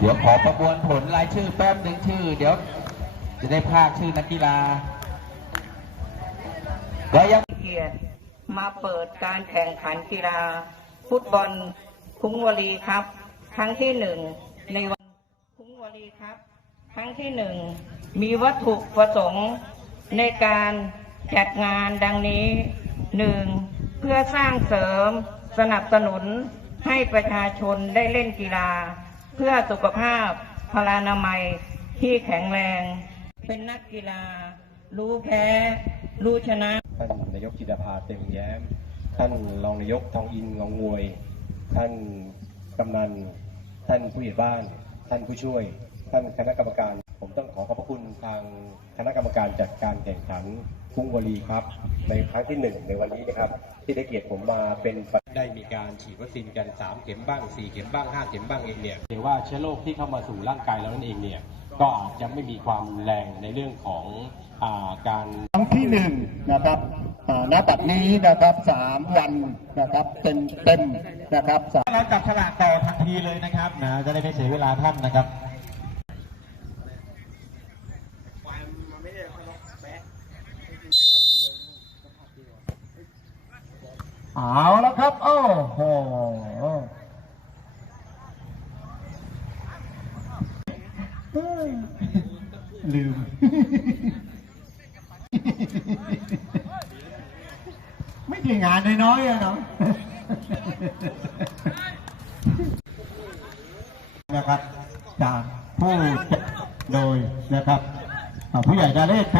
เดี๋ยวขอประมวลผลรายชื่อแป๊บหนึ่งชื่อ เดี๋ยวจะได้ภาคชื่อนักกีฬาก็ยังเกียรติมาเปิดการแข่งขันกีฬา ฟุตบอลคุ้งวลีครับ ครั้งที่หนึ่งในวันคุ้งวลีครับ ครั้งที่หนึ่งมีวัตถุประสงค์ในการจัดงานดังนี้หนึ่งเพื่อสร้างเสริมสนับสนุนให้ประชาชนได้เล่นกีฬา พื่อสุขภาพพลานามัยที่แข็งแรง เป็นนักกีฬา รู้แพ้ รู้ชนะ ท่านนายกจิตภาเต็มแย้ม ท่านรองนายกทองอินงองงวย ท่านกำนัน ท่านผู้ใหญ่บ้าน ท่านผู้ช่วย ท่านคณะกรรมการ ผมต้องขอขอบพระคุณทางคณะกรรมการจัดการแข่งขันพุ่งวลีครับ ในครั้งที่หนึ่งในวันนี้นะครับ ที่ได้เกียรติผมมาเป็นประ ได้มีการฉีดวัคซีนกัน 3 เข็มบ้าง 4 เข็มบ้าง 5 เข็มบ้างเองเนี่ยเห็นว่าเชื้อโรคที่เข้ามาสู่ร่างกายเรานั่นเองเนี่ยก็อาจจะไม่มีความรุนแรงในเรื่องของอาการครั้งที่หนึ่งนะครับอ่าณบัดนี้นะครับสามวันนะครับเต็มเต็มๆนะครับสามเราจับฉลากต่อทันทีเลยนะครับนะจะได้ไม่เสียเวลาท่านนะครับ เอาแล้วครับ โอ้โหลืม ไม่ใช่งานน้อยๆอะเนาะนะครับ จากผู้โดยนะครับผู้ใหญ่ดาเลศเพ